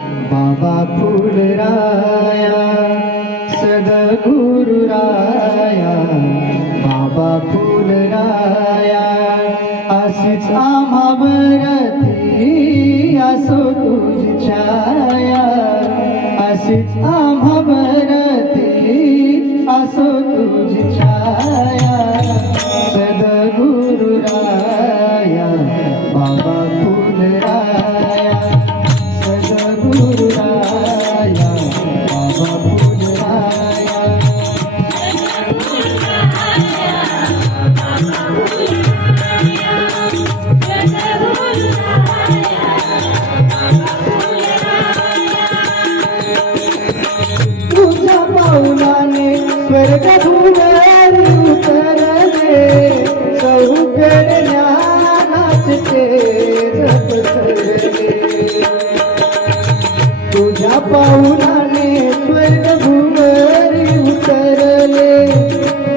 बाबा फुलराया सद्गुरुराया बाबा फुलराया अशीच आम्हावरती असो तुझी छाया अशीच आम्हावरती असो तुझी छाया सद्गुरुराया बाबा फुलराया सद्गुरुराया बाबा फुलराया तुझ्या पाऊलाने स्वर्ग भूवर उतरले चौकड ज्ञानाचे जपसरले तुझ्या पाऊलाने स्वर्ग भूवर उतरले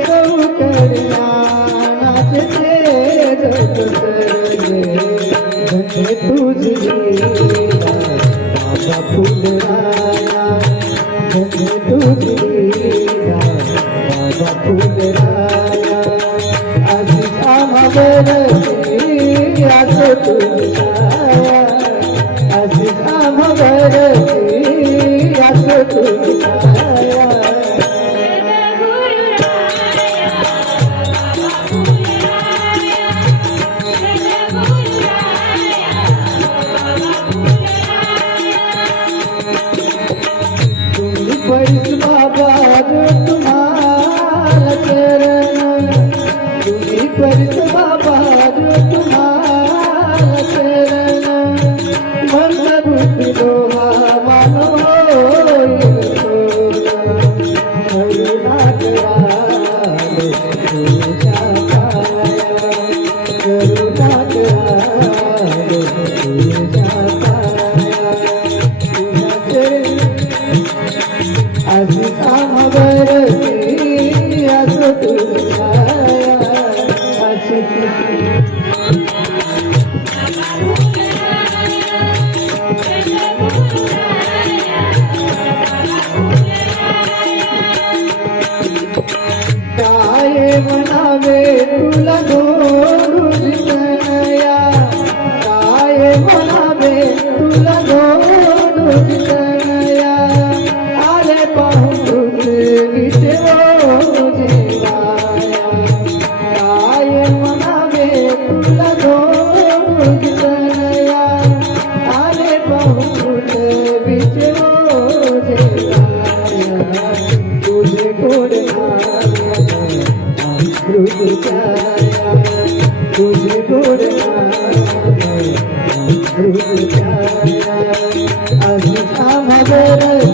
चौकड ज्ञानाचे जपसरले धन्य तुझी लीला बाबा फुलराया धन्य तुझी लीला बाबा फुलराया अशीच आम्हावरती असो तुझी छाया अशीच आम्हावरती असो तुझी छाया तुम्ही पैस बाबा जो तुम्हाला चरण तुम्ही पैस बाबा जो तुम्हाला चरण मंत्रबुद्धी लोहा मानो करुणा करालो तुझ्या पाया करुणा करालो तुझ्या पाया तुझ्या अशीच आम्हावरती असो तुझी छाया अशीच काय म्हणावे तुला गोडून तनया काय म्हणावे तुला गोडून तनया आले पाहून पृथ्वीचे ओझेवाया काय म्हणावे तुला गोडून तनया आले पाहून पृथ्वीचे ओझेवाया तुझे गोड अमृत छाया तुझे गोड अमृत छाया अशीच आम्हावरती